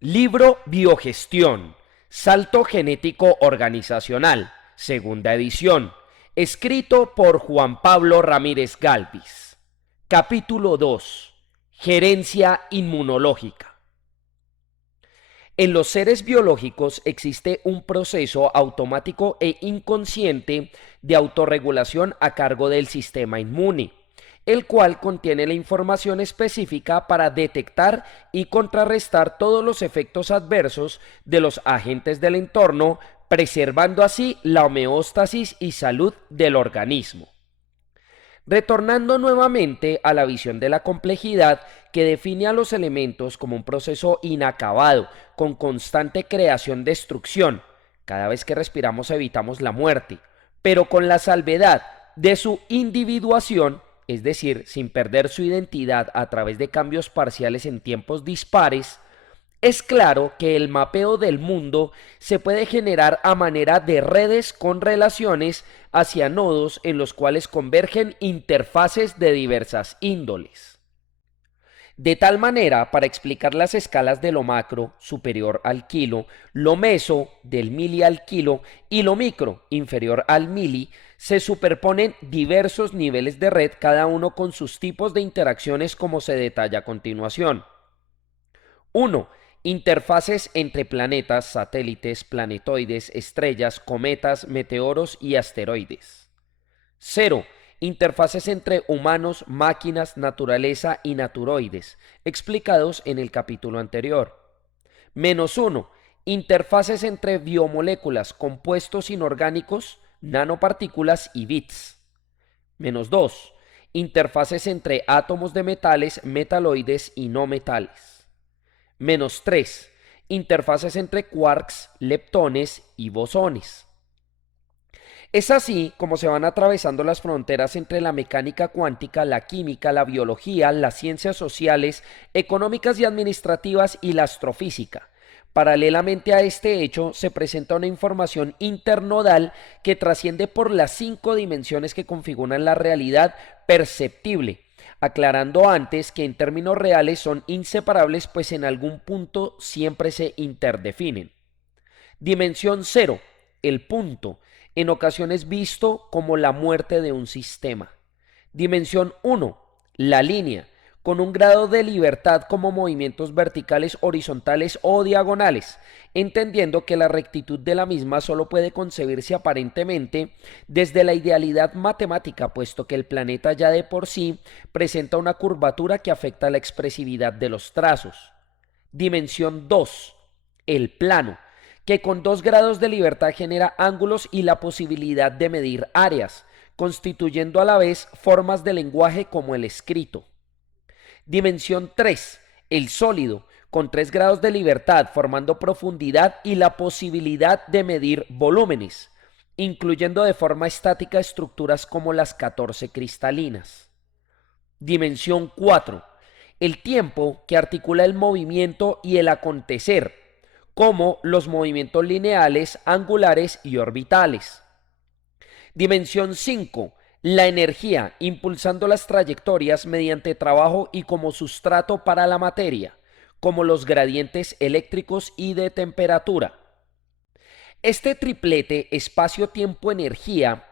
Libro Biogestión, Salto Genético Organizacional, segunda edición, escrito por Juan Pablo Ramírez Galvis. Capítulo 2. Gerencia inmunológica. En los seres biológicos existe un proceso automático e inconsciente de autorregulación a cargo del sistema inmune, el cual contiene la información específica para detectar y contrarrestar todos los efectos adversos de los agentes del entorno, preservando así la homeostasis y salud del organismo. Retornando nuevamente a la visión de la complejidad que define a los elementos como un proceso inacabado, con constante creación-destrucción. Cada vez que respiramos evitamos la muerte, pero con la salvedad de su individuación, es decir, sin perder su identidad a través de cambios parciales en tiempos dispares. Es claro que el mapeo del mundo se puede generar a manera de redes con relaciones hacia nodos en los cuales convergen interfaces de diversas índoles. De tal manera, para explicar las escalas de lo macro, superior al kilo, lo meso, del mili al kilo, y lo micro, inferior al mili, se superponen diversos niveles de red, cada uno con sus tipos de interacciones como se detalla a continuación. 1. Interfaces entre planetas, satélites, planetoides, estrellas, cometas, meteoros y asteroides. 0. Interfaces entre humanos, máquinas, naturaleza y naturoides, explicados en el capítulo anterior. -1. Interfaces entre biomoléculas, compuestos inorgánicos, nanopartículas y bits. -2. Interfaces entre átomos de metales, metaloides y no metales. -3. Interfaces entre quarks, leptones y bosones. Es así como se van atravesando las fronteras entre la mecánica cuántica, la química, la biología, las ciencias sociales, económicas y administrativas y la astrofísica. Paralelamente a este hecho, se presenta una información internodal que trasciende por las 5 dimensiones que configuran la realidad perceptible, aclarando antes que en términos reales son inseparables, pues en algún punto siempre se interdefinen. Dimensión 0, el punto, en ocasiones visto como la muerte de un sistema. Dimensión 1, la línea, con un grado de libertad como movimientos verticales, horizontales o diagonales, entendiendo que la rectitud de la misma solo puede concebirse aparentemente desde la idealidad matemática, puesto que el planeta ya de por sí presenta una curvatura que afecta la expresividad de los trazos. Dimensión 2, el plano, que con 2 grados de libertad genera ángulos y la posibilidad de medir áreas, constituyendo a la vez formas de lenguaje como el escrito. Dimensión 3, el sólido, con 3 grados de libertad, formando profundidad y la posibilidad de medir volúmenes, incluyendo de forma estática estructuras como las 14 cristalinas. Dimensión 4, el tiempo, que articula el movimiento y el acontecer, como los movimientos lineales, angulares y orbitales. Dimensión 5, la energía, impulsando las trayectorias mediante trabajo y como sustrato para la materia, como los gradientes eléctricos y de temperatura. Este triplete espacio-tiempo-energía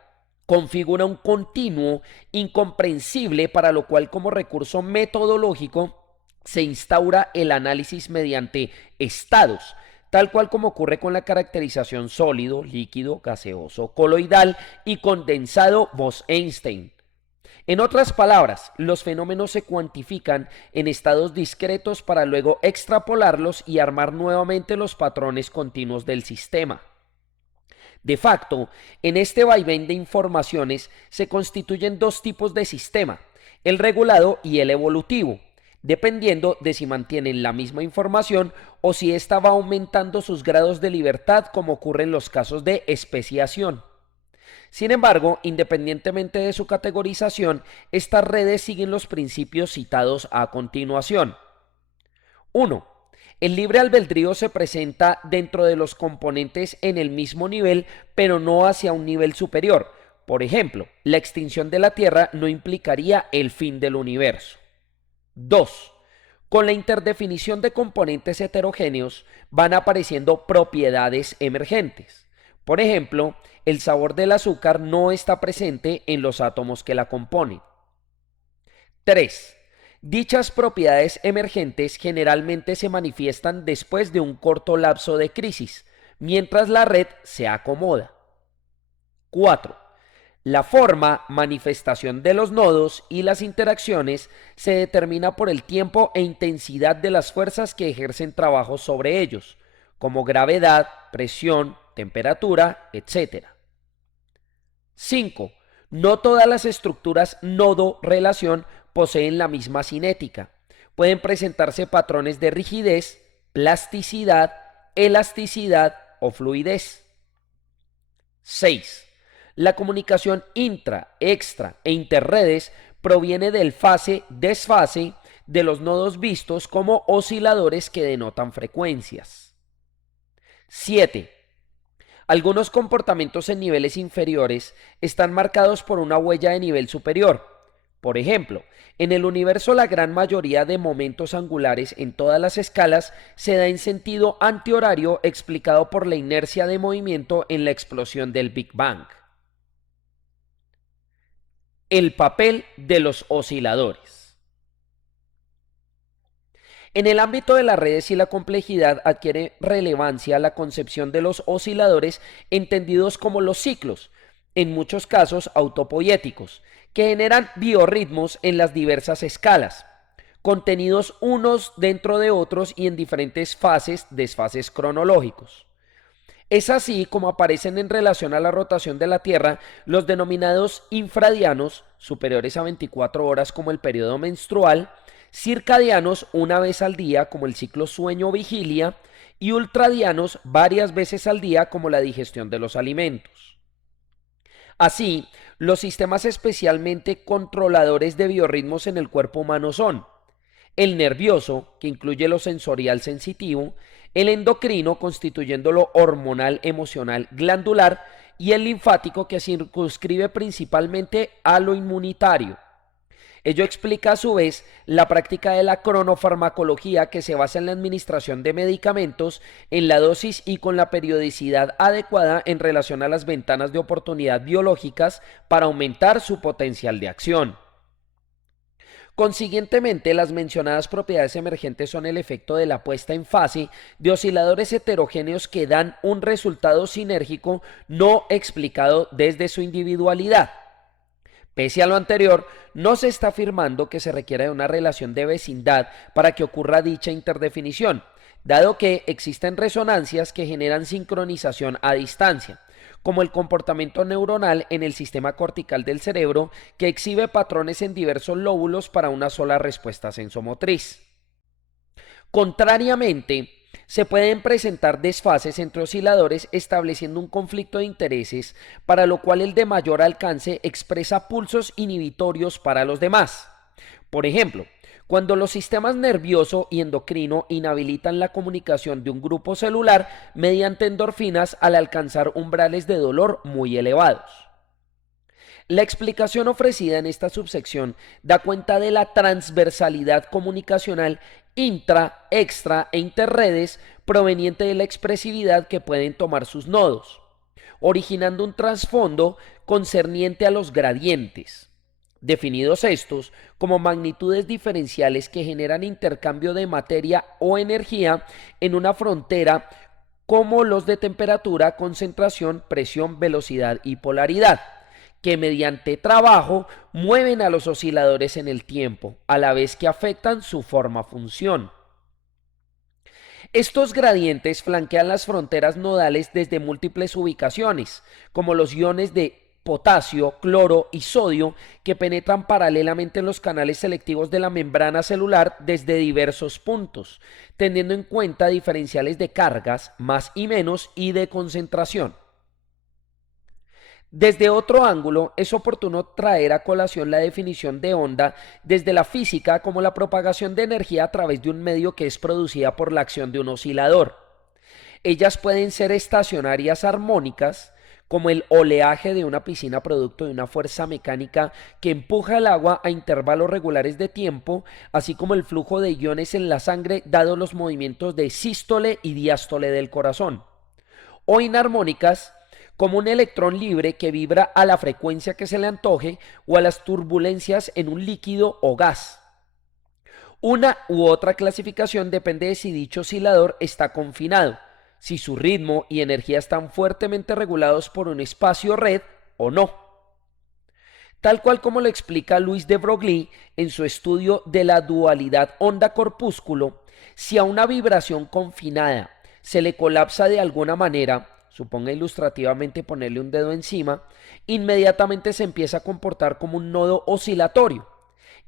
configura un continuo incomprensible, para lo cual como recurso metodológico se instaura el análisis mediante estados, tal cual como ocurre con la caracterización sólido, líquido, gaseoso, coloidal y condensado Bose-Einstein. En otras palabras, los fenómenos se cuantifican en estados discretos para luego extrapolarlos y armar nuevamente los patrones continuos del sistema. De facto, en este vaivén de informaciones se constituyen 2 tipos de sistema, el regulado y el evolutivo, dependiendo de si mantienen la misma información o si ésta va aumentando sus grados de libertad, como ocurre en los casos de especiación. Sin embargo, independientemente de su categorización, estas redes siguen los principios citados a continuación. 1. El libre albedrío se presenta dentro de los componentes en el mismo nivel, pero no hacia un nivel superior. Por ejemplo, la extinción de la Tierra no implicaría el fin del universo. 2. Con la interdefinición de componentes heterogéneos van apareciendo propiedades emergentes. Por ejemplo, el sabor del azúcar no está presente en los átomos que la componen. 3. Dichas propiedades emergentes generalmente se manifiestan después de un corto lapso de crisis, mientras la red se acomoda. 4. La forma, manifestación de los nodos y las interacciones se determina por el tiempo e intensidad de las fuerzas que ejercen trabajo sobre ellos, como gravedad, presión, temperatura, etc. 5. No todas las estructuras nodo-relación poseen la misma cinética. Pueden presentarse patrones de rigidez, plasticidad, elasticidad o fluidez. 6. La comunicación intra, extra e interredes proviene del fase-desfase de los nodos vistos como osciladores que denotan frecuencias. 7. Algunos comportamientos en niveles inferiores están marcados por una huella de nivel superior. Por ejemplo, en el universo la gran mayoría de momentos angulares en todas las escalas se da en sentido antihorario explicado por la inercia de movimiento en la explosión del Big Bang. El papel de los osciladores. En el ámbito de las redes y la complejidad adquiere relevancia la concepción de los osciladores entendidos como los ciclos, en muchos casos autopoiéticos, que generan biorritmos en las diversas escalas, contenidos unos dentro de otros y en diferentes fases, desfases cronológicos. Es así como aparecen en relación a la rotación de la Tierra los denominados infradianos, superiores a 24 horas como el periodo menstrual, circadianos una vez al día como el ciclo sueño-vigilia y ultradianos varias veces al día como la digestión de los alimentos. Así, los sistemas especialmente controladores de biorritmos en el cuerpo humano son el nervioso, que incluye lo sensorial sensitivo, el endocrino, constituyendo lo hormonal, emocional, glandular, y el linfático, que circunscribe principalmente a lo inmunitario. Ello explica a su vez la práctica de la cronofarmacología, que se basa en la administración de medicamentos, en la dosis y con la periodicidad adecuada en relación a las ventanas de oportunidad biológicas para aumentar su potencial de acción. Consiguientemente, las mencionadas propiedades emergentes son el efecto de la puesta en fase de osciladores heterogéneos que dan un resultado sinérgico no explicado desde su individualidad. Pese a lo anterior, no se está afirmando que se requiera de una relación de vecindad para que ocurra dicha interdefinición, dado que existen resonancias que generan sincronización a distancia, como el comportamiento neuronal en el sistema cortical del cerebro, que exhibe patrones en diversos lóbulos para una sola respuesta sensomotriz. Contrariamente, se pueden presentar desfases entre osciladores estableciendo un conflicto de intereses, para lo cual el de mayor alcance expresa pulsos inhibitorios para los demás. Por ejemplo, cuando los sistemas nervioso y endocrino inhabilitan la comunicación de un grupo celular mediante endorfinas al alcanzar umbrales de dolor muy elevados. La explicación ofrecida en esta subsección da cuenta de la transversalidad comunicacional intra, extra e interredes proveniente de la expresividad que pueden tomar sus nodos, originando un trasfondo concerniente a los gradientes, definidos estos como magnitudes diferenciales que generan intercambio de materia o energía en una frontera, como los de temperatura, concentración, presión, velocidad y polaridad, que mediante trabajo mueven a los osciladores en el tiempo, a la vez que afectan su forma-función. Estos gradientes flanquean las fronteras nodales desde múltiples ubicaciones, como los iones de potasio, cloro y sodio, que penetran paralelamente en los canales selectivos de la membrana celular desde diversos puntos, teniendo en cuenta diferenciales de cargas, más y menos, y de concentración. Desde otro ángulo, es oportuno traer a colación la definición de onda desde la física como la propagación de energía a través de un medio que es producida por la acción de un oscilador. Ellas pueden ser estacionarias armónicas, como el oleaje de una piscina producto de una fuerza mecánica que empuja el agua a intervalos regulares de tiempo, así como el flujo de iones en la sangre dados los movimientos de sístole y diástole del corazón. O inarmónicas, como un electrón libre que vibra a la frecuencia que se le antoje o a las turbulencias en un líquido o gas. Una u otra clasificación depende de si dicho oscilador está confinado, si su ritmo y energía están fuertemente regulados por un espacio red o no. Tal cual como lo explica Luis de Broglie en su estudio de la dualidad onda-corpúsculo, si a una vibración confinada se le colapsa de alguna manera, suponga ilustrativamente ponerle un dedo encima, inmediatamente se empieza a comportar como un nodo oscilatorio.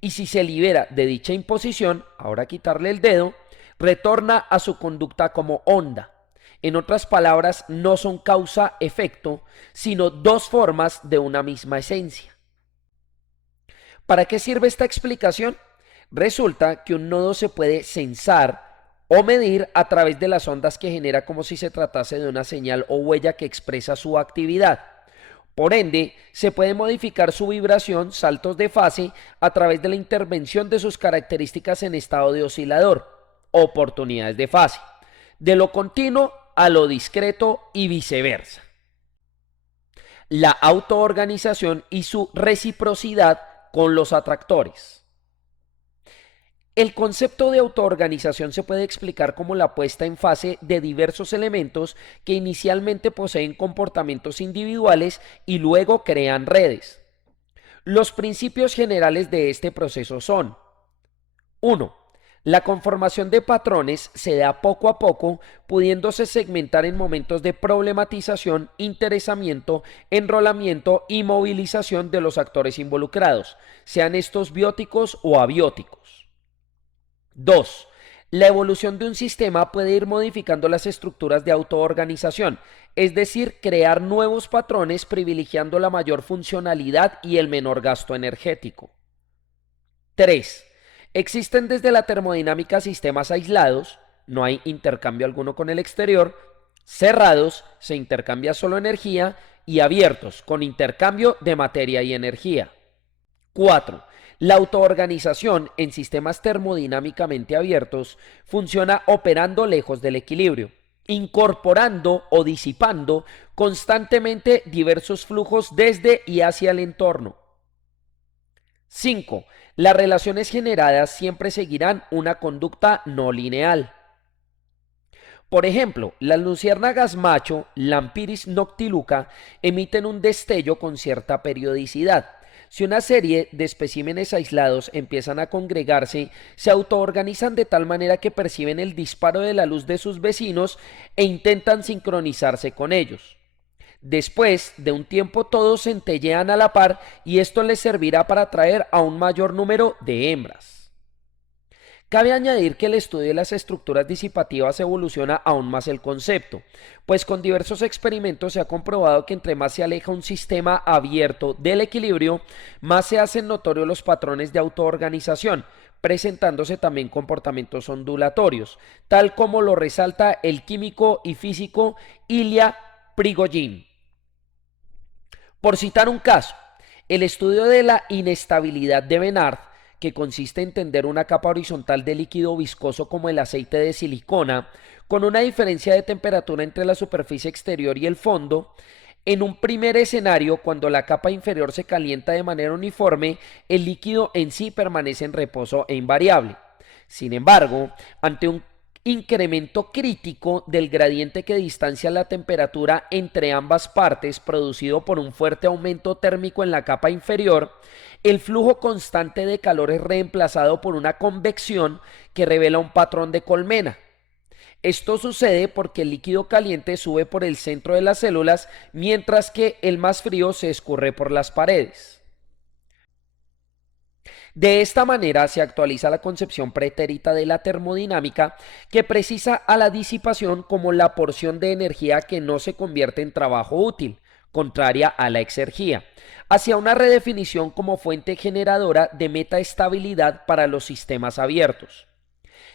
Y si se libera de dicha imposición, ahora quitarle el dedo, retorna a su conducta como onda. En otras palabras, no son causa-efecto, sino dos formas de una misma esencia. ¿Para qué sirve esta explicación? Resulta que un nodo se puede censar o medir a través de las ondas que genera como si se tratase de una señal o huella que expresa su actividad. Por ende, se puede modificar su vibración, saltos de fase, a través de la intervención de sus características en estado de oscilador, oportunidades de fase, de lo continuo a lo discreto y viceversa. La autoorganización y su reciprocidad con los atractores. El concepto de autoorganización se puede explicar como la puesta en fase de diversos elementos que inicialmente poseen comportamientos individuales y luego crean redes. Los principios generales de este proceso son: 1. La conformación de patrones se da poco a poco, pudiéndose segmentar en momentos de problematización, interesamiento, enrolamiento y movilización de los actores involucrados, sean estos bióticos o abióticos. 2. La evolución de un sistema puede ir modificando las estructuras de autoorganización, es decir, crear nuevos patrones privilegiando la mayor funcionalidad y el menor gasto energético. 3. Existen desde la termodinámica sistemas aislados, no hay intercambio alguno con el exterior, cerrados, se intercambia solo energía, y abiertos, con intercambio de materia y energía. 4. La autoorganización en sistemas termodinámicamente abiertos funciona operando lejos del equilibrio, incorporando o disipando constantemente diversos flujos desde y hacia el entorno. 5. Las relaciones generadas siempre seguirán una conducta no lineal. Por ejemplo, las luciérnagas macho, Lampiris noctiluca, emiten un destello con cierta periodicidad. Si una serie de especímenes aislados empiezan a congregarse, se autoorganizan de tal manera que perciben el disparo de la luz de sus vecinos e intentan sincronizarse con ellos. Después de un tiempo todos centellean a la par y esto les servirá para atraer a un mayor número de hembras. Cabe añadir que el estudio de las estructuras disipativas evoluciona aún más el concepto, pues con diversos experimentos se ha comprobado que entre más se aleja un sistema abierto del equilibrio, más se hacen notorios los patrones de autoorganización, presentándose también comportamientos ondulatorios, tal como lo resalta el químico y físico Ilya Prigogine. Por citar un caso, el estudio de la inestabilidad de Benard, que consiste en tender una capa horizontal de líquido viscoso como el aceite de silicona, con una diferencia de temperatura entre la superficie exterior y el fondo. En un primer escenario, cuando la capa inferior se calienta de manera uniforme, el líquido en sí permanece en reposo e invariable. Sin embargo, ante un incremento crítico del gradiente que distancia la temperatura entre ambas partes, producido por un fuerte aumento térmico en la capa inferior, el flujo constante de calor es reemplazado por una convección que revela un patrón de colmena. Esto sucede porque el líquido caliente sube por el centro de las células, mientras que el más frío se escurre por las paredes. De esta manera se actualiza la concepción pretérita de la termodinámica, que precisa a la disipación como la porción de energía que no se convierte en trabajo útil, contraria a la exergía, hacia una redefinición como fuente generadora de metaestabilidad para los sistemas abiertos.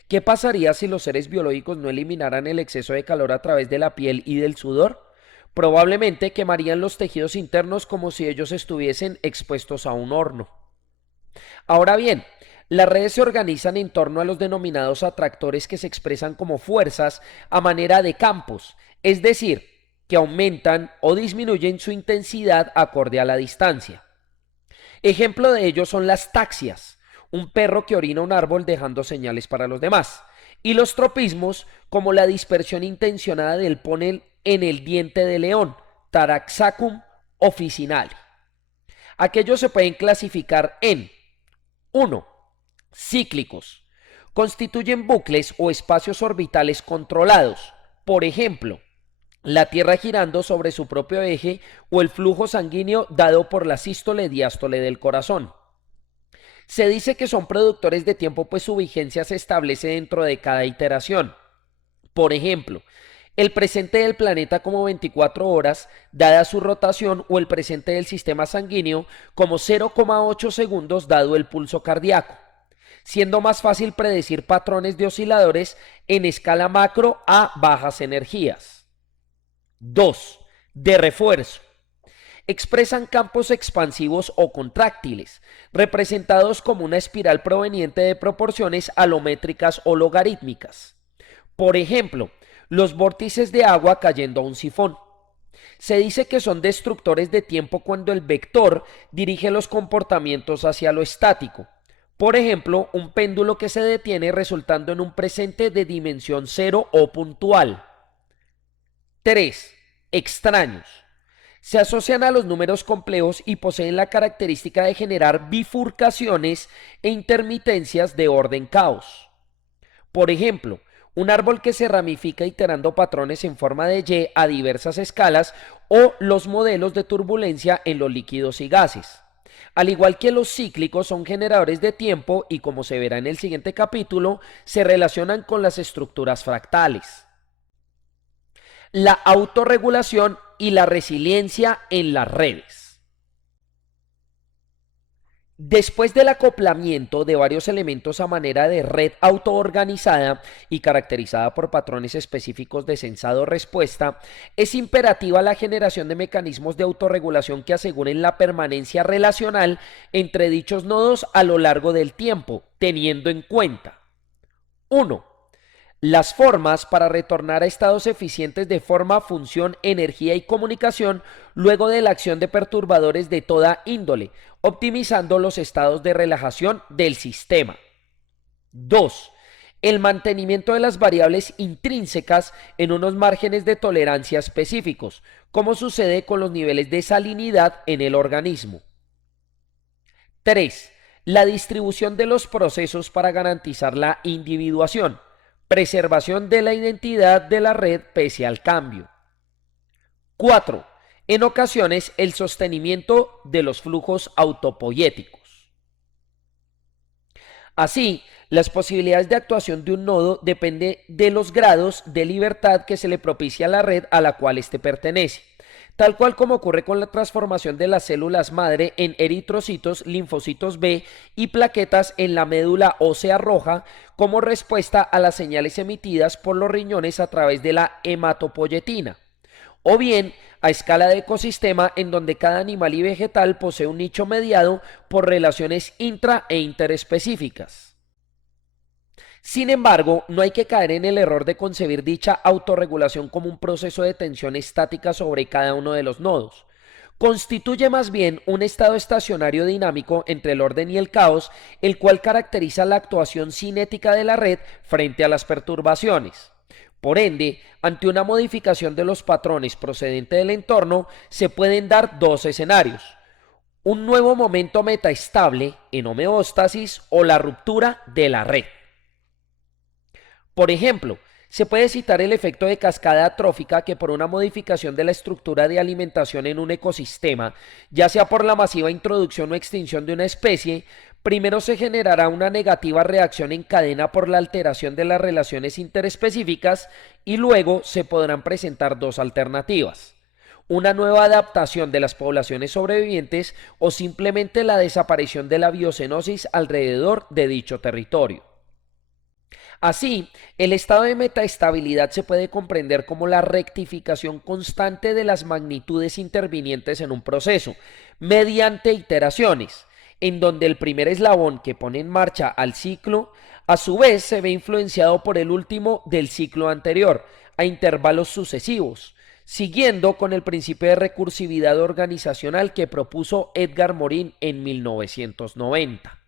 ¿Qué pasaría si los seres biológicos no eliminaran el exceso de calor a través de la piel y del sudor? Probablemente quemarían los tejidos internos como si ellos estuviesen expuestos a un horno. Ahora bien, las redes se organizan en torno a los denominados atractores que se expresan como fuerzas a manera de campos, es decir, que aumentan o disminuyen su intensidad acorde a la distancia. Ejemplo de ello son las taxias, un perro que orina un árbol dejando señales para los demás, y los tropismos, como la dispersión intencionada del polen en el diente de león, Taraxacum officinale. Aquellos se pueden clasificar en 1. Cíclicos. Constituyen bucles o espacios orbitales controlados. Por ejemplo, la Tierra girando sobre su propio eje o el flujo sanguíneo dado por la sístole diástole del corazón. Se dice que son productores de tiempo pues su vigencia se establece dentro de cada iteración. Por ejemplo, el presente del planeta como 24 horas, dada su rotación, o el presente del sistema sanguíneo como 0,8 segundos dado el pulso cardíaco, siendo más fácil predecir patrones de osciladores en escala macro a bajas energías. 2. De refuerzo. Expresan campos expansivos o contráctiles, representados como una espiral proveniente de proporciones alométricas o logarítmicas. Por ejemplo, los vórtices de agua cayendo a un sifón. Se dice que son destructores de tiempo cuando el vector dirige los comportamientos hacia lo estático. Por ejemplo, un péndulo que se detiene resultando en un presente de dimensión cero o puntual. 3. Extraños. Se asocian a los números complejos y poseen la característica de generar bifurcaciones e intermitencias de orden caos. Por ejemplo, un árbol que se ramifica iterando patrones en forma de Y a diversas escalas o los modelos de turbulencia en los líquidos y gases. Al igual que los cíclicos son generadores de tiempo y como se verá en el siguiente capítulo, se relacionan con las estructuras fractales. La autorregulación y la resiliencia en las redes. Después del acoplamiento de varios elementos a manera de red autoorganizada y caracterizada por patrones específicos de sensado-respuesta, es imperativa la generación de mecanismos de autorregulación que aseguren la permanencia relacional entre dichos nodos a lo largo del tiempo, teniendo en cuenta 1. Las formas para retornar a estados eficientes de forma, función, energía y comunicación luego de la acción de perturbadores de toda índole, optimizando los estados de relajación del sistema. 2. El mantenimiento de las variables intrínsecas en unos márgenes de tolerancia específicos, como sucede con los niveles de salinidad en el organismo. 3. La distribución de los procesos para garantizar la individuación. Preservación de la identidad de la red pese al cambio. 4. En ocasiones, el sostenimiento de los flujos autopoyéticos. Así, las posibilidades de actuación de un nodo dependen de los grados de libertad que se le propicia a la red a la cual éste pertenece, tal cual como ocurre con la transformación de las células madre en eritrocitos, linfocitos B y plaquetas en la médula ósea roja como respuesta a las señales emitidas por los riñones a través de la hematopoyetina, o bien a escala de ecosistema en donde cada animal y vegetal posee un nicho mediado por relaciones intra e interespecíficas. Sin embargo, no hay que caer en el error de concebir dicha autorregulación como un proceso de tensión estática sobre cada uno de los nodos. Constituye más bien un estado estacionario dinámico entre el orden y el caos, el cual caracteriza la actuación cinética de la red frente a las perturbaciones. Por ende, ante una modificación de los patrones procedente del entorno, se pueden dar dos escenarios: un nuevo momento metaestable en homeostasis o la ruptura de la red. Por ejemplo, se puede citar el efecto de cascada atrófica que por una modificación de la estructura de alimentación en un ecosistema, ya sea por la masiva introducción o extinción de una especie, primero se generará una negativa reacción en cadena por la alteración de las relaciones interespecíficas y luego se podrán presentar dos alternativas: una nueva adaptación de las poblaciones sobrevivientes o simplemente la desaparición de la biocenosis alrededor de dicho territorio. Así, el estado de metaestabilidad se puede comprender como la rectificación constante de las magnitudes intervinientes en un proceso, mediante iteraciones, en donde el primer eslabón que pone en marcha al ciclo, a su vez se ve influenciado por el último del ciclo anterior, a intervalos sucesivos, siguiendo con el principio de recursividad organizacional que propuso Edgar Morin en 1990.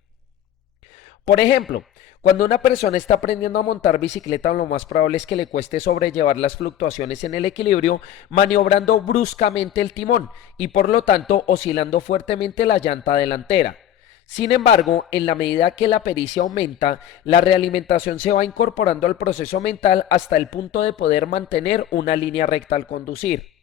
Por ejemplo, cuando una persona está aprendiendo a montar bicicleta, lo más probable es que le cueste sobrellevar las fluctuaciones en el equilibrio, maniobrando bruscamente el timón y por lo tanto oscilando fuertemente la llanta delantera. Sin embargo, en la medida que la pericia aumenta, la realimentación se va incorporando al proceso mental hasta el punto de poder mantener una línea recta al conducir.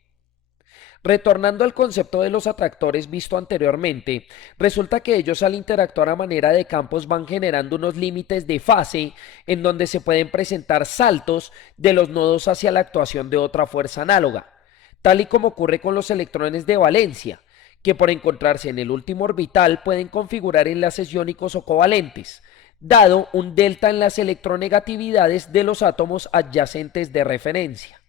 Retornando al concepto de los atractores visto anteriormente, resulta que ellos al interactuar a manera de campos van generando unos límites de fase en donde se pueden presentar saltos de los nodos hacia la actuación de otra fuerza análoga, tal y como ocurre con los electrones de valencia, que por encontrarse en el último orbital pueden configurar enlaces iónicos o covalentes, dado un delta en las electronegatividades de los átomos adyacentes de referencia.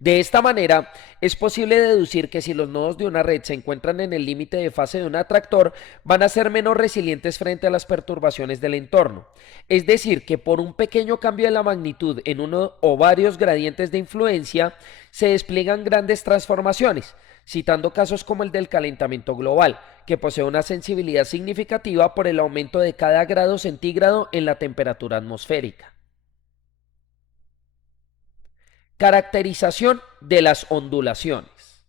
De esta manera, es posible deducir que si los nodos de una red se encuentran en el límite de fase de un atractor, van a ser menos resilientes frente a las perturbaciones del entorno. Es decir, que por un pequeño cambio de la magnitud en uno o varios gradientes de influencia, se despliegan grandes transformaciones, citando casos como el del calentamiento global, que posee una sensibilidad significativa por el aumento de cada grado centígrado en la temperatura atmosférica. Caracterización de las ondulaciones.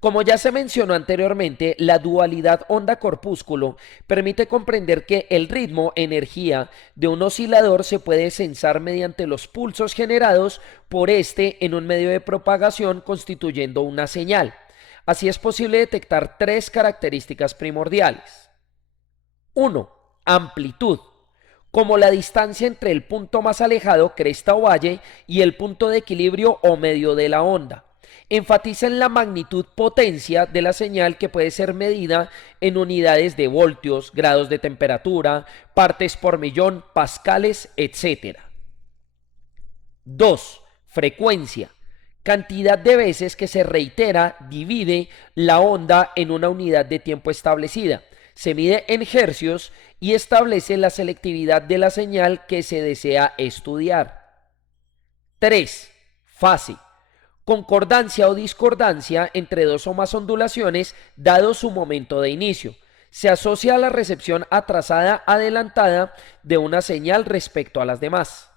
Como ya se mencionó anteriormente, la dualidad onda-corpúsculo permite comprender que el ritmo, energía de un oscilador se puede censar mediante los pulsos generados por este en un medio de propagación constituyendo una señal. Así es posible detectar tres características primordiales. 1. Amplitud, como la distancia entre el punto más alejado, cresta o valle, y el punto de equilibrio o medio de la onda. Enfatiza en la magnitud potencia de la señal que puede ser medida en unidades de voltios, grados de temperatura, partes por millón, pascales, etc. 2. Frecuencia. Cantidad de veces que se reitera, divide la onda en una unidad de tiempo establecida. Se mide en hercios y establece la selectividad de la señal que se desea estudiar. 3. Fase. Concordancia o discordancia entre dos o más ondulaciones dado su momento de inicio. Se asocia a la recepción atrasada adelantada de una señal respecto a las demás.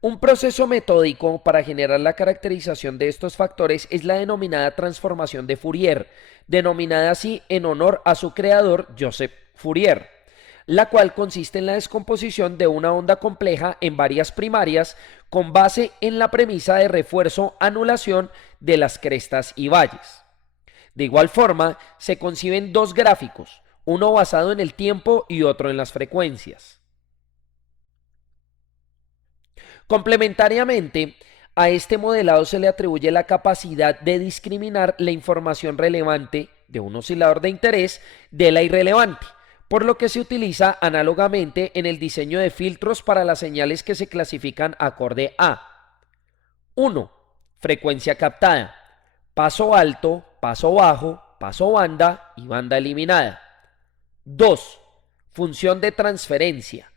Un proceso metódico para generar la caracterización de estos factores es la denominada transformación de Fourier, denominada así en honor a su creador, Joseph Fourier, la cual consiste en la descomposición de una onda compleja en varias primarias con base en la premisa de refuerzo-anulación de las crestas y valles. De igual forma, se conciben dos gráficos, uno basado en el tiempo y otro en las frecuencias. Complementariamente, a este modelado se le atribuye la capacidad de discriminar la información relevante de un oscilador de interés de la irrelevante, por lo que se utiliza análogamente en el diseño de filtros para las señales que se clasifican acorde a 1. Frecuencia captada, paso alto, paso bajo, paso banda y banda eliminada. 2. Función de transferencia,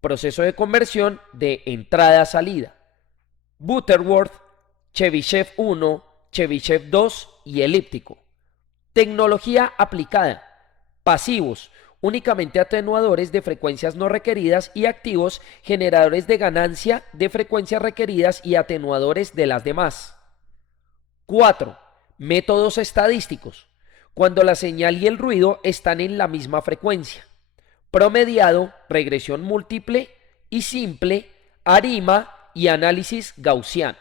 proceso de conversión de entrada-salida. Butterworth, Chebyshev 1, Chebyshev 2 y elíptico. Tecnología aplicada. Pasivos, únicamente atenuadores de frecuencias no requeridas, y activos, generadores de ganancia de frecuencias requeridas y atenuadores de las demás. 4. Métodos estadísticos, cuando la señal y el ruido están en la misma frecuencia. Promediado, regresión múltiple y simple, ARIMA y análisis gaussianos.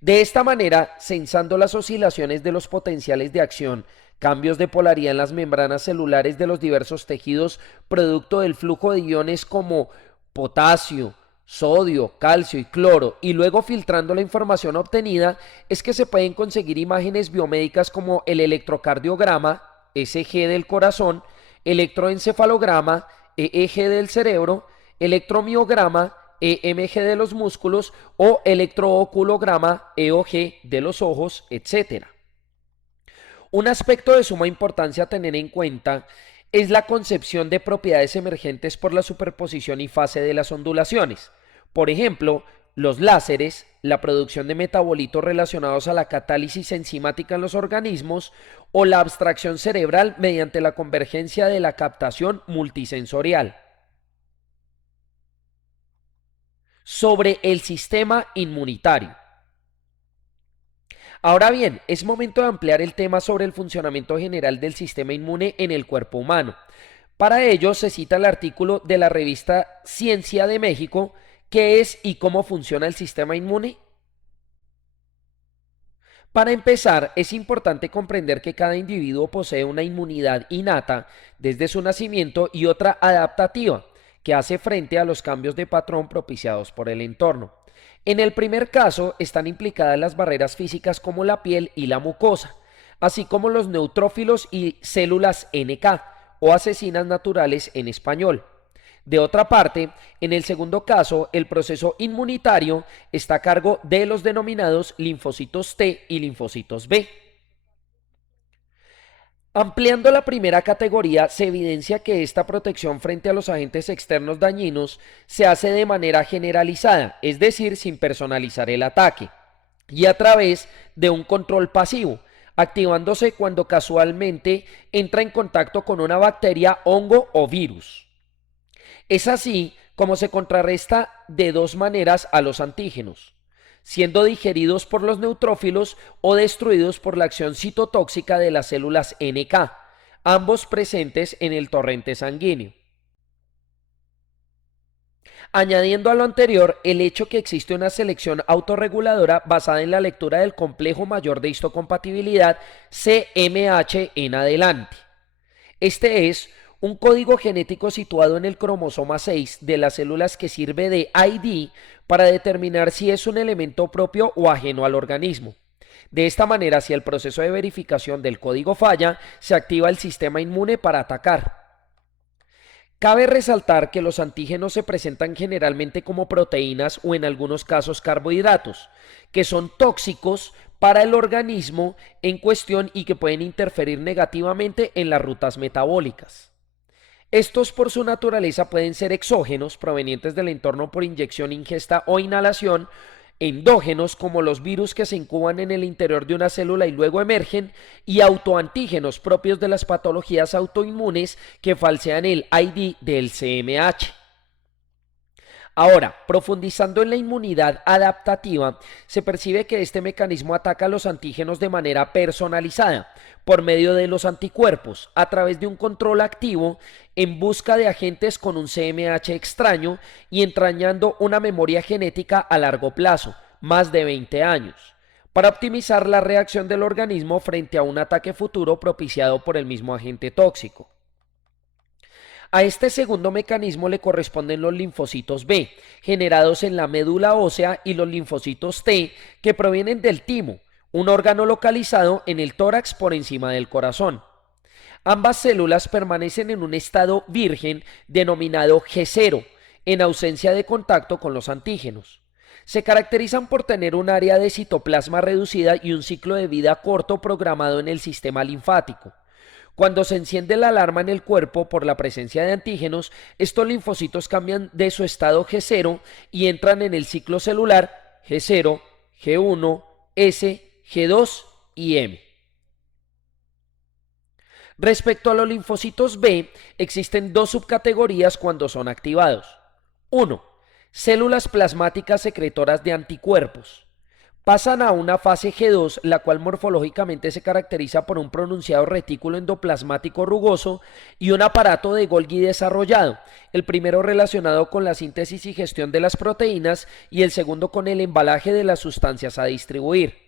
De esta manera, censando las oscilaciones de los potenciales de acción, cambios de polaridad en las membranas celulares de los diversos tejidos producto del flujo de iones como potasio, sodio, calcio y cloro, y luego filtrando la información obtenida, es que se pueden conseguir imágenes biomédicas como el electrocardiograma, SG del corazón, electroencefalograma, EEG del cerebro, electromiograma, EMG de los músculos o electrooculograma, EOG de los ojos, etc. Un aspecto de suma importancia a tener en cuenta es la concepción de propiedades emergentes por la superposición y fase de las ondulaciones. Por ejemplo, los láseres, la producción de metabolitos relacionados a la catálisis enzimática en los organismos o la abstracción cerebral mediante la convergencia de la captación multisensorial. Sobre el sistema inmunitario. Ahora bien, es momento de ampliar el tema sobre el funcionamiento general del sistema inmune en el cuerpo humano. Para ello se cita el artículo de la revista Ciencia de México, ¿qué es y cómo funciona el sistema inmune? Para empezar, es importante comprender que cada individuo posee una inmunidad innata desde su nacimiento y otra adaptativa, que hace frente a los cambios de patrón propiciados por el entorno. En el primer caso están implicadas las barreras físicas como la piel y la mucosa, así como los neutrófilos y células NK o asesinas naturales en español. De otra parte, en el segundo caso, el proceso inmunitario está a cargo de los denominados linfocitos T y linfocitos B. Ampliando la primera categoría, se evidencia que esta protección frente a los agentes externos dañinos se hace de manera generalizada, es decir, sin personalizar el ataque, y a través de un control pasivo, activándose cuando casualmente entra en contacto con una bacteria, hongo o virus. Es así como se contrarresta de dos maneras a los antígenos, siendo digeridos por los neutrófilos o destruidos por la acción citotóxica de las células NK, ambos presentes en el torrente sanguíneo. Añadiendo a lo anterior, el hecho que existe una selección autorreguladora basada en la lectura del complejo mayor de histocompatibilidad CMH en adelante. Este es un código genético situado en el cromosoma 6 de las células que sirve de ID para determinar si es un elemento propio o ajeno al organismo. De esta manera, si el proceso de verificación del código falla, se activa el sistema inmune para atacar. Cabe resaltar que los antígenos se presentan generalmente como proteínas o en algunos casos carbohidratos, que son tóxicos para el organismo en cuestión y que pueden interferir negativamente en las rutas metabólicas. Estos por su naturaleza pueden ser exógenos, provenientes del entorno por inyección, ingesta o inhalación, endógenos como los virus que se incuban en el interior de una célula y luego emergen, y autoantígenos propios de las patologías autoinmunes que falsean el ID del CMH. Ahora, profundizando en la inmunidad adaptativa, se percibe que este mecanismo ataca a los antígenos de manera personalizada, por medio de los anticuerpos, a través de un control activo en busca de agentes con un CMH extraño y entrañando una memoria genética a largo plazo, más de 20 años, para optimizar la reacción del organismo frente a un ataque futuro propiciado por el mismo agente tóxico. A este segundo mecanismo le corresponden los linfocitos B, generados en la médula ósea, y los linfocitos T, que provienen del timo, un órgano localizado en el tórax por encima del corazón. Ambas células permanecen en un estado virgen denominado G0, en ausencia de contacto con los antígenos. Se caracterizan por tener un área de citoplasma reducida y un ciclo de vida corto programado en el sistema linfático. Cuando se enciende la alarma en el cuerpo por la presencia de antígenos, estos linfocitos cambian de su estado G0 y entran en el ciclo celular G0, G1, S, G2 y M. Respecto a los linfocitos B, existen dos subcategorías cuando son activados. 1. Células plasmáticas secretoras de anticuerpos. Pasan a una fase G2, la cual morfológicamente se caracteriza por un pronunciado retículo endoplasmático rugoso y un aparato de Golgi desarrollado, el primero relacionado con la síntesis y gestión de las proteínas y el segundo con el embalaje de las sustancias a distribuir.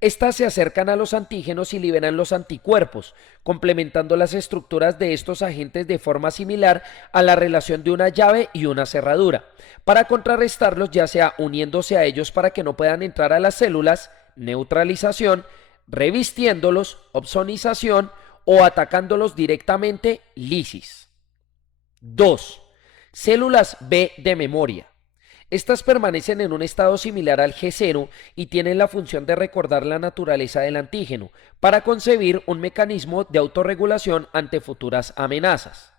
Estas se acercan a los antígenos y liberan los anticuerpos, complementando las estructuras de estos agentes de forma similar a la relación de una llave y una cerradura, para contrarrestarlos, ya sea uniéndose a ellos para que no puedan entrar a las células, neutralización, revistiéndolos, opsonización o atacándolos directamente, lisis. 2. Células B de memoria. Estas permanecen en un estado similar al G0 y tienen la función de recordar la naturaleza del antígeno para concebir un mecanismo de autorregulación ante futuras amenazas.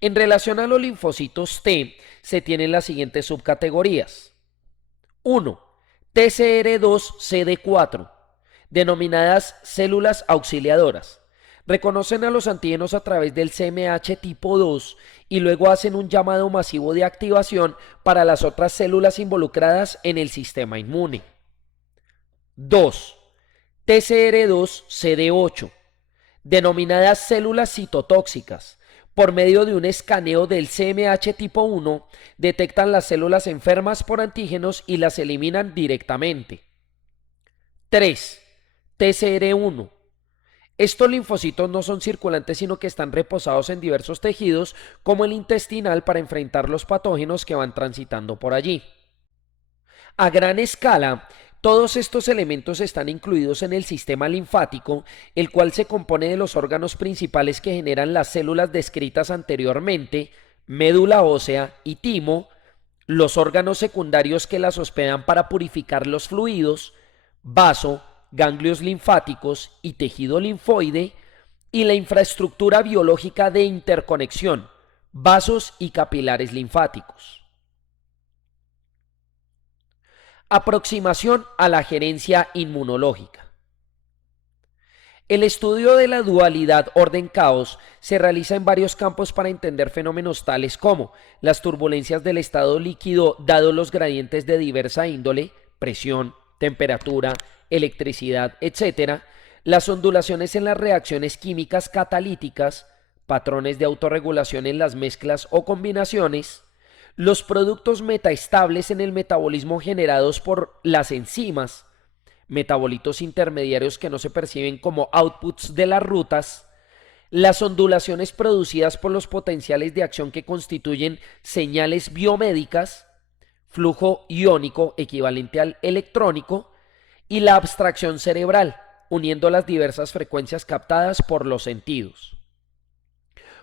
En relación a los linfocitos T, se tienen las siguientes subcategorías. 1. TCR2-CD4, denominadas células auxiliadoras. Reconocen a los antígenos a través del CMH tipo 2 y luego hacen un llamado masivo de activación para las otras células involucradas en el sistema inmune. 2. TCR2-CD8, denominadas células citotóxicas. Por medio de un escaneo del CMH tipo 1, detectan las células enfermas por antígenos y las eliminan directamente. 3. TCR1. Estos linfocitos no son circulantes, sino que están reposados en diversos tejidos, como el intestinal, para enfrentar los patógenos que van transitando por allí. A gran escala, todos estos elementos están incluidos en el sistema linfático, el cual se compone de los órganos principales que generan las células descritas anteriormente, médula ósea y timo, los órganos secundarios que las hospedan para purificar los fluidos, vaso, ganglios linfáticos y tejido linfoide, y la infraestructura biológica de interconexión, vasos y capilares linfáticos. Aproximación a la gerencia inmunológica. El estudio de la dualidad orden-caos se realiza en varios campos para entender fenómenos tales como las turbulencias del estado líquido dados los gradientes de diversa índole, presión, temperatura, electricidad, etc., las ondulaciones en las reacciones químicas catalíticas, patrones de autorregulación en las mezclas o combinaciones, los productos metaestables en el metabolismo generados por las enzimas, metabolitos intermediarios que no se perciben como outputs de las rutas, las ondulaciones producidas por los potenciales de acción que constituyen señales biomédicas, flujo iónico equivalente al electrónico, y la abstracción cerebral, uniendo las diversas frecuencias captadas por los sentidos.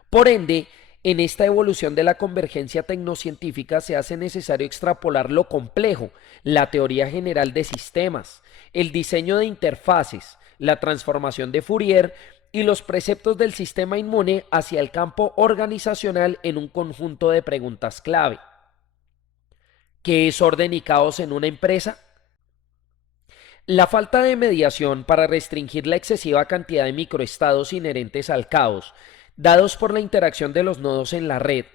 Por ende, en esta evolución de la convergencia tecnocientífica se hace necesario extrapolar lo complejo, la teoría general de sistemas, el diseño de interfaces, la transformación de Fourier y los preceptos del sistema inmune hacia el campo organizacional en un conjunto de preguntas clave. ¿Qué es orden y caos en una empresa? La falta de mediación para restringir la excesiva cantidad de microestados inherentes al caos, dados por la interacción de los nodos en la red,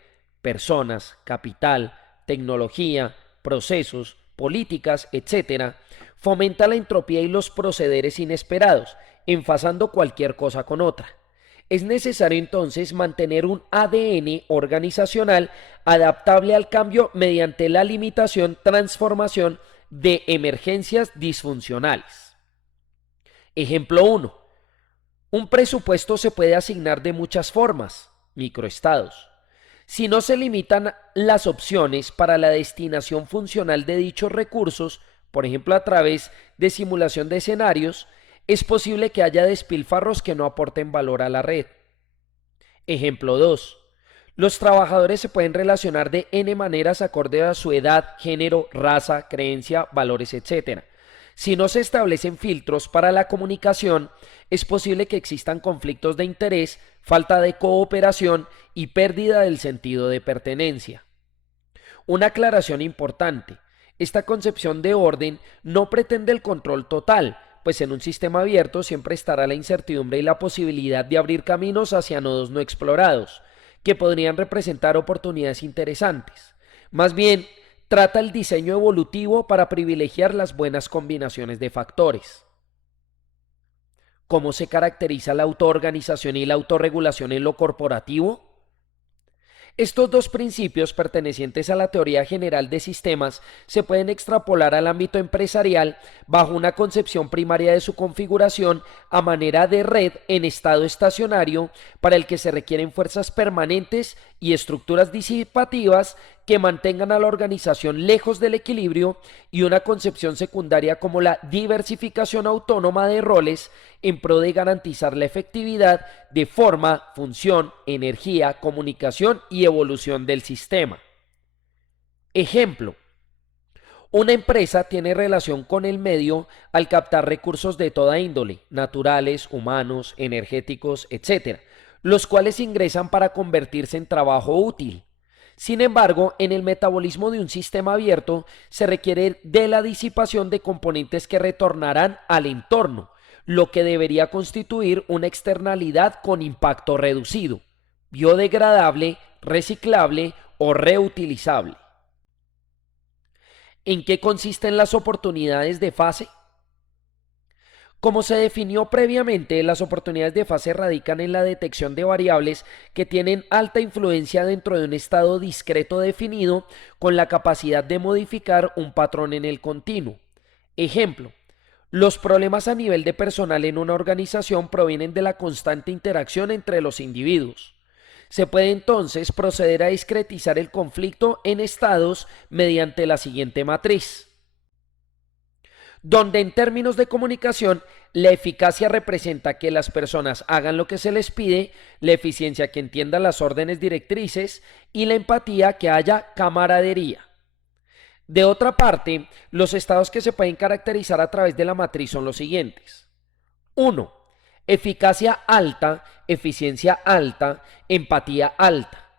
personas, capital, tecnología, procesos, políticas, etc., fomenta la entropía y los procederes inesperados, enfasando cualquier cosa con otra. Es necesario entonces mantener un ADN organizacional adaptable al cambio mediante la limitación, transformación de emergencias disfuncionales. Ejemplo 1. Un presupuesto se puede asignar de muchas formas, microestados. Si no se limitan las opciones para la destinación funcional de dichos recursos, por ejemplo a través de simulación de escenarios, es posible que haya despilfarros que no aporten valor a la red. Ejemplo 2. Los trabajadores se pueden relacionar de N maneras acorde a su edad, género, raza, creencia, valores, etc. Si no se establecen filtros para la comunicación, es posible que existan conflictos de interés, falta de cooperación y pérdida del sentido de pertenencia. Una aclaración importante: esta concepción de orden no pretende el control total, pues en un sistema abierto siempre estará la incertidumbre y la posibilidad de abrir caminos hacia nodos no explorados, que podrían representar oportunidades interesantes. Más bien, trata el diseño evolutivo para privilegiar las buenas combinaciones de factores. ¿Cómo se caracteriza la autoorganización y la autorregulación en lo corporativo? Estos dos principios pertenecientes a la teoría general de sistemas se pueden extrapolar al ámbito empresarial bajo una concepción primaria de su configuración a manera de red en estado estacionario, para el que se requieren fuerzas permanentes y estructuras disipativas que mantengan a la organización lejos del equilibrio y una concepción secundaria como la diversificación autónoma de roles en pro de garantizar la efectividad de forma, función, energía, comunicación y evolución del sistema. Ejemplo: una empresa tiene relación con el medio al captar recursos de toda índole, naturales, humanos, energéticos, etc., los cuales ingresan para convertirse en trabajo útil. Sin embargo, en el metabolismo de un sistema abierto se requiere de la disipación de componentes que retornarán al entorno, lo que debería constituir una externalidad con impacto reducido, biodegradable, reciclable o reutilizable. ¿En qué consisten las oportunidades de fase? Como se definió previamente, las oportunidades de fase radican en la detección de variables que tienen alta influencia dentro de un estado discreto definido con la capacidad de modificar un patrón en el continuo. Ejemplo: los problemas a nivel de personal en una organización provienen de la constante interacción entre los individuos. Se puede entonces proceder a discretizar el conflicto en estados mediante la siguiente matriz, donde en términos de comunicación la eficacia representa que las personas hagan lo que se les pide, la eficiencia que entiendan las órdenes directrices y la empatía que haya camaradería. De otra parte, los estados que se pueden caracterizar a través de la matriz son los siguientes. 1. Eficacia alta, eficiencia alta, empatía alta.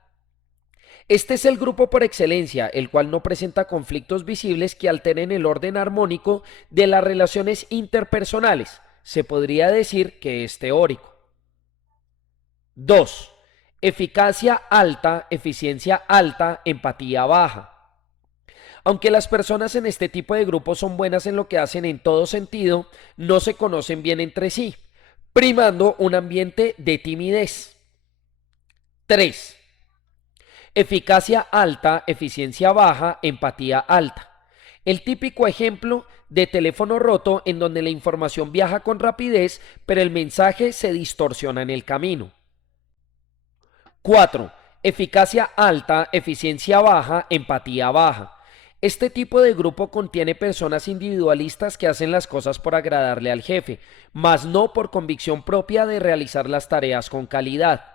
Este es el grupo por excelencia, el cual no presenta conflictos visibles que alteren el orden armónico de las relaciones interpersonales. Se podría decir que es teórico. 2. Eficacia alta, eficiencia alta, empatía baja. Aunque las personas en este tipo de grupos son buenas en lo que hacen en todo sentido, no se conocen bien entre sí, primando un ambiente de timidez. 3. Eficacia alta, eficiencia baja, empatía alta. El típico ejemplo de teléfono roto en donde la información viaja con rapidez, pero el mensaje se distorsiona en el camino. 4. Eficacia alta, eficiencia baja, empatía baja. Este tipo de grupo contiene personas individualistas que hacen las cosas por agradarle al jefe, mas no por convicción propia de realizar las tareas con calidad.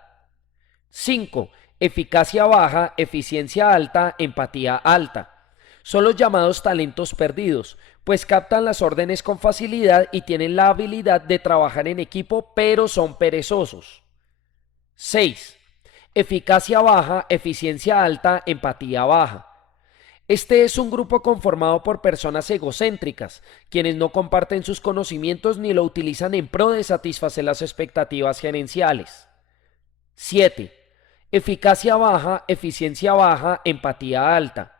5. Eficacia baja, eficiencia alta, empatía alta. Son los llamados talentos perdidos, pues captan las órdenes con facilidad y tienen la habilidad de trabajar en equipo, pero son perezosos. 6. Eficacia baja, eficiencia alta, empatía baja. Este es un grupo conformado por personas egocéntricas, quienes no comparten sus conocimientos ni lo utilizan en pro de satisfacer las expectativas gerenciales. 7. Eficacia baja, eficiencia baja, empatía alta.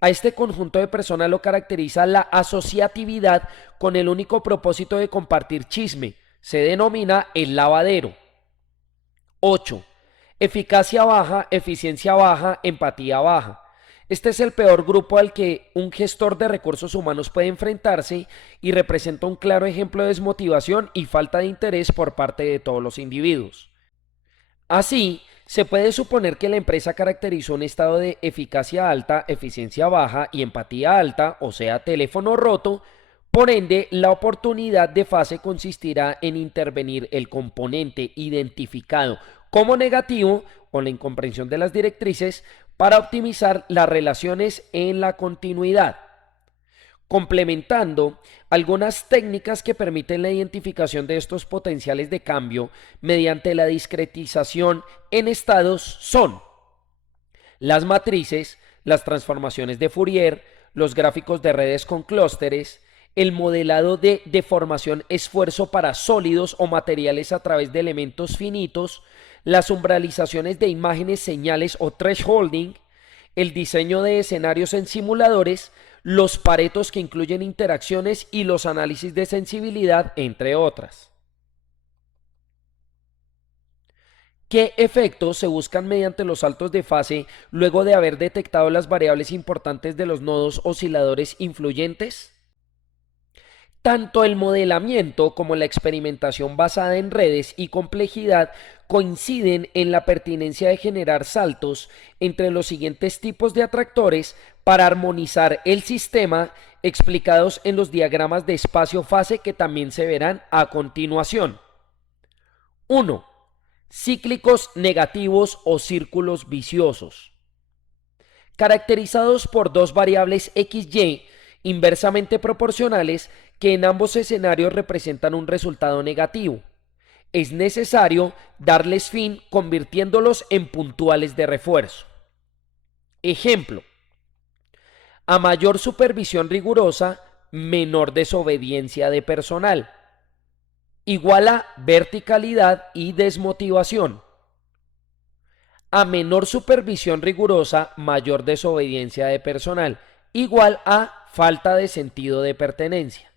A este conjunto de personas lo caracteriza la asociatividad con el único propósito de compartir chisme. Se denomina el lavadero. 8. Eficacia baja, eficiencia baja, empatía baja. Este es el peor grupo al que un gestor de recursos humanos puede enfrentarse y representa un claro ejemplo de desmotivación y falta de interés por parte de todos los individuos. Así, se puede suponer que la empresa caracterizó un estado de eficacia alta, eficiencia baja y empatía alta, o sea, teléfono roto. Por ende, la oportunidad de fase consistirá en intervenir el componente identificado como negativo o la incomprensión de las directrices para optimizar las relaciones en la continuidad, complementando algunas técnicas que permiten la identificación de estos potenciales de cambio mediante la discretización en estados son las matrices, las transformaciones de Fourier, los gráficos de redes con clústeres, el modelado de deformación esfuerzo para sólidos o materiales a través de elementos finitos, las umbralizaciones de imágenes, señales o thresholding, el diseño de escenarios en simuladores, los paretos que incluyen interacciones y los análisis de sensibilidad, entre otras. ¿Qué efectos se buscan mediante los saltos de fase luego de haber detectado las variables importantes de los nodos osciladores influyentes? Tanto el modelamiento como la experimentación basada en redes y complejidad coinciden en la pertinencia de generar saltos entre los siguientes tipos de atractores para armonizar el sistema, explicados en los diagramas de espacio-fase que también se verán a continuación. 1. Cíclicos negativos o círculos viciosos, caracterizados por dos variables XY inversamente proporcionales que en ambos escenarios representan un resultado negativo. Es necesario darles fin convirtiéndolos en puntuales de refuerzo. Ejemplo: a mayor supervisión rigurosa, menor desobediencia de personal. Igual a verticalidad y desmotivación. A menor supervisión rigurosa, mayor desobediencia de personal. Igual a falta de sentido de pertenencia.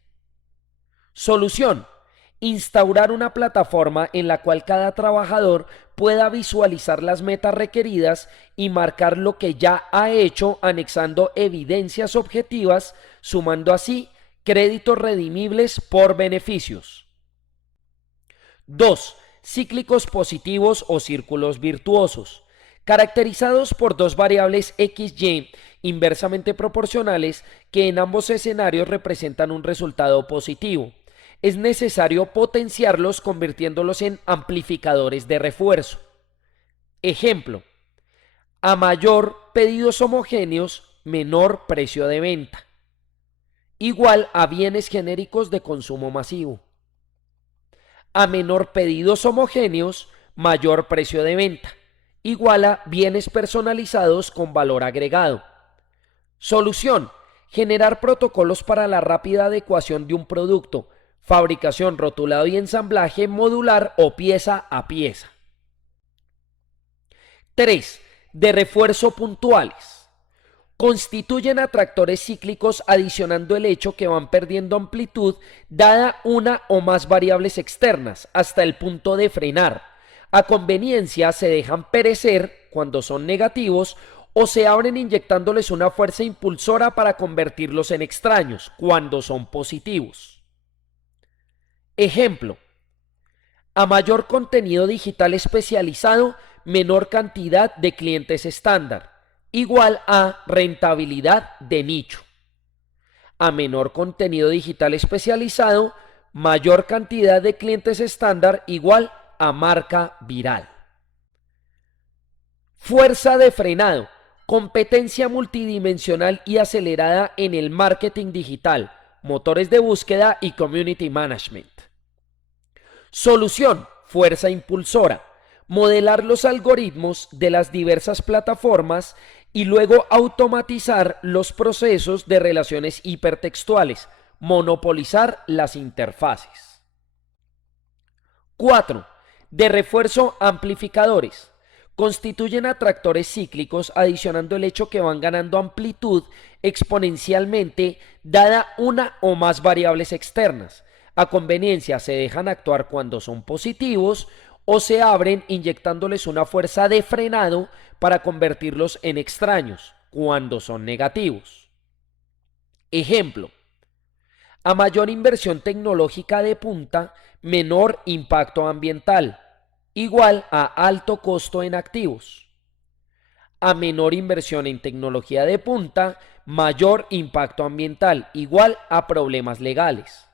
Solución: instaurar una plataforma en la cual cada trabajador pueda visualizar las metas requeridas y marcar lo que ya ha hecho, anexando evidencias objetivas, sumando así créditos redimibles por beneficios. 2. Cíclicos positivos o círculos virtuosos, caracterizados por dos variables XY inversamente proporcionales que en ambos escenarios representan un resultado positivo. Es necesario potenciarlos convirtiéndolos en amplificadores de refuerzo. Ejemplo: a mayor pedidos homogéneos, menor precio de venta. Igual a bienes genéricos de consumo masivo. A menor pedidos homogéneos, mayor precio de venta. Igual a bienes personalizados con valor agregado. Solución: generar protocolos para la rápida adecuación de un producto, fabricación, rotulado y ensamblaje modular o pieza a pieza. 3. De refuerzo puntuales. Constituyen atractores cíclicos adicionando el hecho que van perdiendo amplitud dada una o más variables externas hasta el punto de frenar. A conveniencia se dejan perecer cuando son negativos o se abren inyectándoles una fuerza impulsora para convertirlos en extraños cuando son positivos. Ejemplo: a mayor contenido digital especializado, menor cantidad de clientes estándar. Igual a rentabilidad de nicho. A menor contenido digital especializado, mayor cantidad de clientes estándar. Igual a marca viral. Fuerza de frenado. Competencia multidimensional y acelerada en el marketing digital, motores de búsqueda y community management. Solución: fuerza impulsora. Modelar los algoritmos de las diversas plataformas y luego automatizar los procesos de relaciones hipertextuales. Monopolizar las interfaces. 4. De refuerzo amplificadores. Constituyen atractores cíclicos adicionando el hecho que van ganando amplitud exponencialmente dada una o más variables externas. A conveniencia se dejan actuar cuando son positivos o se abren inyectándoles una fuerza de frenado para convertirlos en extraños cuando son negativos. Ejemplo: a mayor inversión tecnológica de punta, menor impacto ambiental. Igual a alto costo en activos. A menor inversión en tecnología de punta, mayor impacto ambiental. Igual a problemas legales.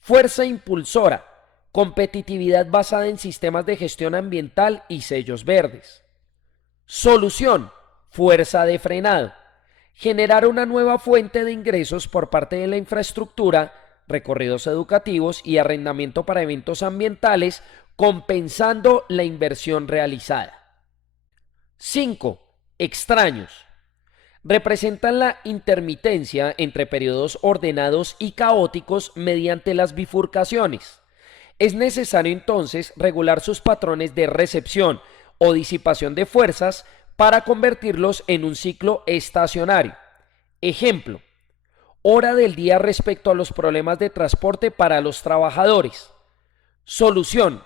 Fuerza impulsora. Competitividad basada en sistemas de gestión ambiental y sellos verdes. Solución: fuerza de frenado. Generar una nueva fuente de ingresos por parte de la infraestructura, recorridos educativos y arrendamiento para eventos ambientales, compensando la inversión realizada. 5. Extraños. Representan la intermitencia entre periodos ordenados y caóticos mediante las bifurcaciones. Es necesario entonces regular sus patrones de recepción o disipación de fuerzas para convertirlos en un ciclo estacionario. Ejemplo: hora del día respecto a los problemas de transporte para los trabajadores. Solución: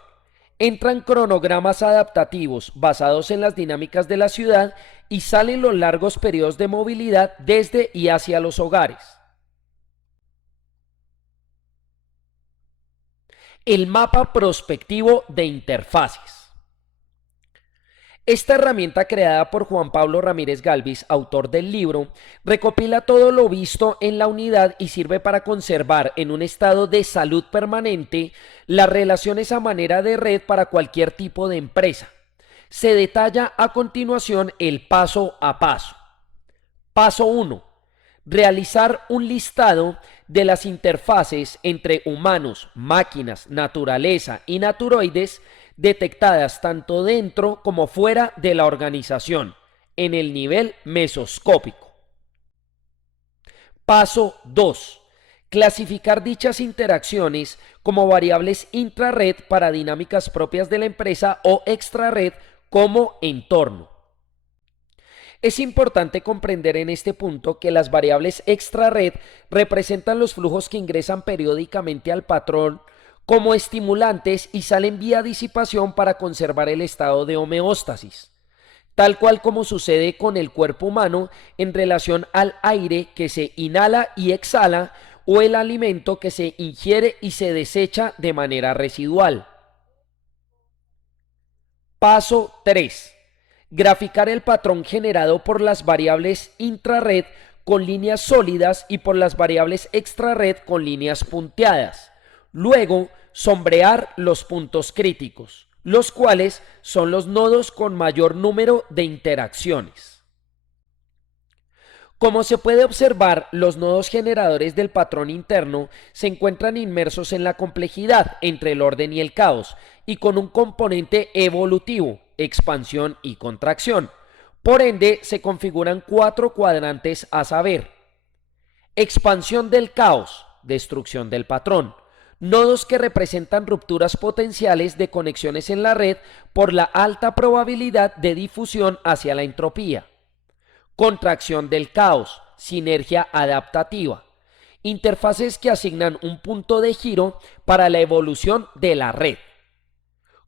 entran cronogramas adaptativos basados en las dinámicas de la ciudad y salen los largos periodos de movilidad desde y hacia los hogares. El mapa prospectivo de interfaces. Esta herramienta creada por Juan Pablo Ramírez Galvis, autor del libro, recopila todo lo visto en la unidad y sirve para conservar en un estado de salud permanente las relaciones a manera de red para cualquier tipo de empresa. Se detalla a continuación el paso a paso. Paso 1. Realizar un listado de las interfaces entre humanos, máquinas, naturaleza y naturoides detectadas tanto dentro como fuera de la organización, en el nivel mesoscópico. Paso 2. Clasificar dichas interacciones como variables intrarred para dinámicas propias de la empresa o extrarred como entorno. Es importante comprender en este punto que las variables extrarred representan los flujos que ingresan periódicamente al patrón como estimulantes y salen vía disipación para conservar el estado de homeostasis, tal cual como sucede con el cuerpo humano en relación al aire que se inhala y exhala o el alimento que se ingiere y se desecha de manera residual. Paso 3. Graficar el patrón generado por las variables intrarred con líneas sólidas y por las variables extrarred con líneas punteadas. Luego, sombrear los puntos críticos, los cuales son los nodos con mayor número de interacciones. Como se puede observar, los nodos generadores del patrón interno se encuentran inmersos en la complejidad entre el orden y el caos y con un componente evolutivo, expansión y contracción. Por ende, se configuran 4 cuadrantes a saber: expansión del caos, destrucción del patrón, nodos que representan rupturas potenciales de conexiones en la red por la alta probabilidad de difusión hacia la entropía, contracción del caos, sinergia adaptativa, interfaces que asignan un punto de giro para la evolución de la red,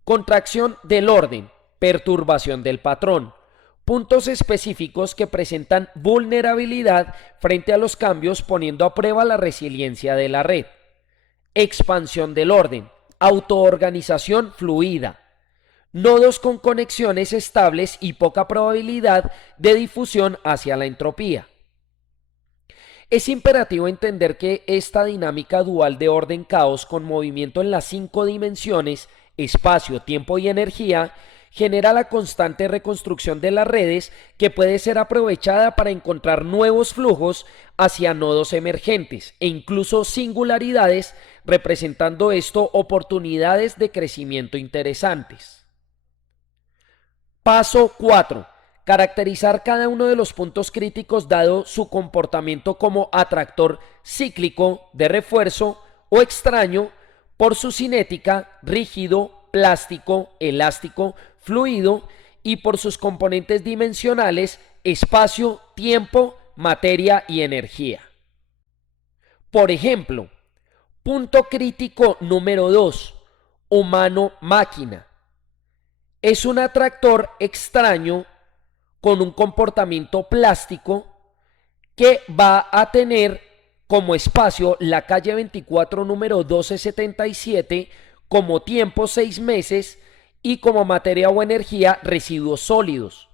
contracción del orden, perturbación del patrón, puntos específicos que presentan vulnerabilidad frente a los cambios poniendo a prueba la resiliencia de la red, expansión del orden, autoorganización fluida, nodos con conexiones estables y poca probabilidad de difusión hacia la entropía. Es imperativo entender que esta dinámica dual de orden-caos con movimiento en las 5 dimensiones, espacio, tiempo y energía, genera la constante reconstrucción de las redes que puede ser aprovechada para encontrar nuevos flujos hacia nodos emergentes e incluso singularidades, representando esto oportunidades de crecimiento interesantes. Paso 4. Caracterizar cada uno de los puntos críticos dado su comportamiento como atractor cíclico, de refuerzo o extraño por su cinética, rígido, plástico, elástico, fluido y por sus componentes dimensionales, espacio, tiempo, materia y energía. Por ejemplo, punto crítico número 2, humano-máquina. Es un atractor extraño con un comportamiento plástico que va a tener como espacio la calle 24 número 1277, como tiempo 6 meses y como materia o energía residuos sólidos.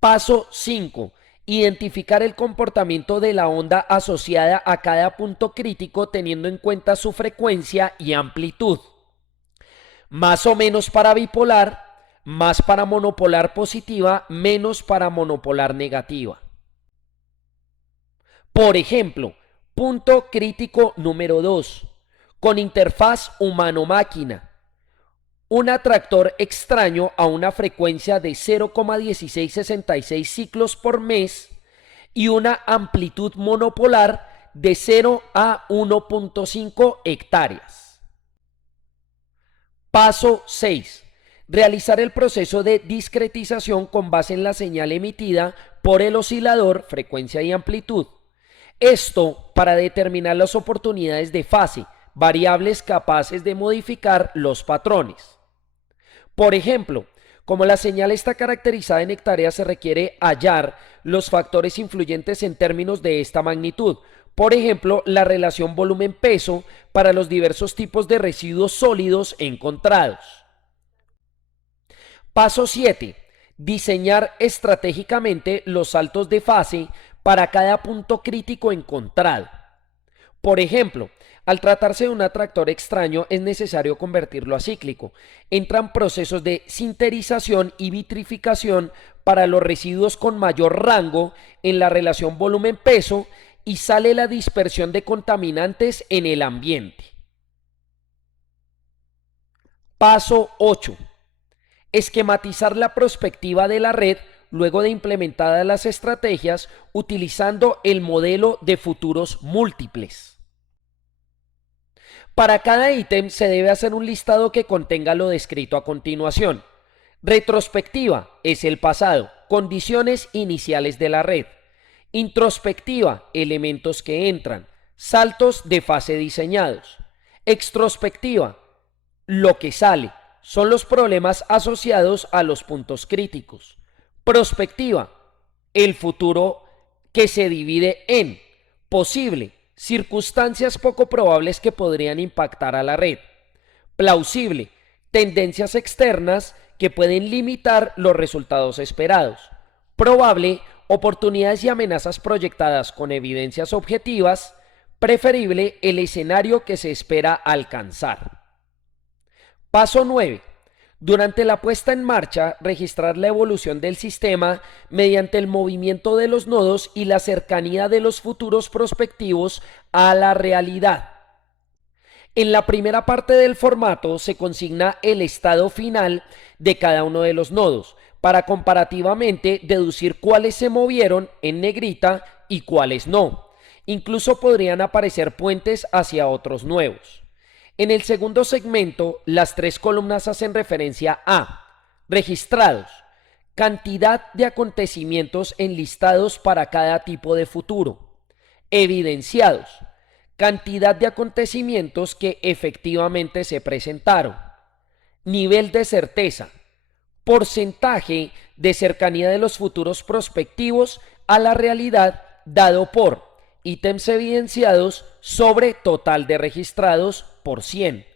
Paso 5. Identificar el comportamiento de la onda asociada a cada punto crítico teniendo en cuenta su frecuencia y amplitud. Más o menos para bipolar, más para monopolar positiva, menos para monopolar negativa. Por ejemplo, punto crítico número 2, con interfaz humano-máquina. Un atractor extraño a una frecuencia de 0,1666 ciclos por mes y una amplitud monopolar de 0 a 1,5 hectáreas. Paso 6. Realizar el proceso de discretización con base en la señal emitida por el oscilador, frecuencia y amplitud. Esto para determinar las oportunidades de fase, variables capaces de modificar los patrones. Por ejemplo, como la señal está caracterizada en hectáreas, se requiere hallar los factores influyentes en términos de esta magnitud. Por ejemplo, la relación volumen-peso para los diversos tipos de residuos sólidos encontrados. Paso 7. Diseñar estratégicamente los saltos de fase para cada punto crítico encontrado. Por ejemplo, al tratarse de un atractor extraño es necesario convertirlo a cíclico. Entran procesos de sinterización y vitrificación para los residuos con mayor rango en la relación volumen-peso y sale la dispersión de contaminantes en el ambiente. Paso 8. Esquematizar la prospectiva de la red luego de implementadas las estrategias utilizando el modelo de futuros múltiples. Para cada ítem se debe hacer un listado que contenga lo descrito a continuación. Retrospectiva es el pasado, condiciones iniciales de la red. Introspectiva, elementos que entran, saltos de fase diseñados. Extrospectiva, lo que sale, son los problemas asociados a los puntos críticos. Prospectiva, el futuro que se divide en posible, circunstancias poco probables que podrían impactar a la red. Plausible, tendencias externas que pueden limitar los resultados esperados. Probable, oportunidades y amenazas proyectadas con evidencias objetivas. Preferible, el escenario que se espera alcanzar. Paso 9. Durante la puesta en marcha, registrar la evolución del sistema mediante el movimiento de los nodos y la cercanía de los futuros prospectivos a la realidad. En la primera parte del formato se consigna el estado final de cada uno de los nodos para comparativamente deducir cuáles se movieron en negrita y cuáles no. Incluso podrían aparecer puentes hacia otros nuevos. En el segundo segmento, las tres columnas hacen referencia a registrados, cantidad de acontecimientos enlistados para cada tipo de futuro, evidenciados, cantidad de acontecimientos que efectivamente se presentaron, nivel de certeza, porcentaje de cercanía de los futuros prospectivos a la realidad dado por ítems evidenciados sobre total de registrados por 100.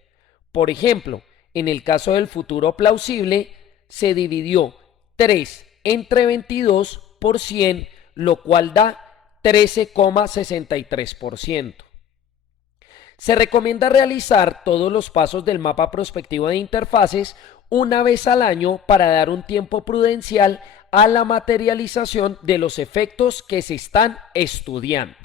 Por ejemplo, en el caso del futuro plausible, se dividió 3 entre 22 por 100, lo cual da 13,63%. Se recomienda realizar todos los pasos del mapa prospectivo de interfaces una vez al año para dar un tiempo prudencial a la materialización de los efectos que se están estudiando.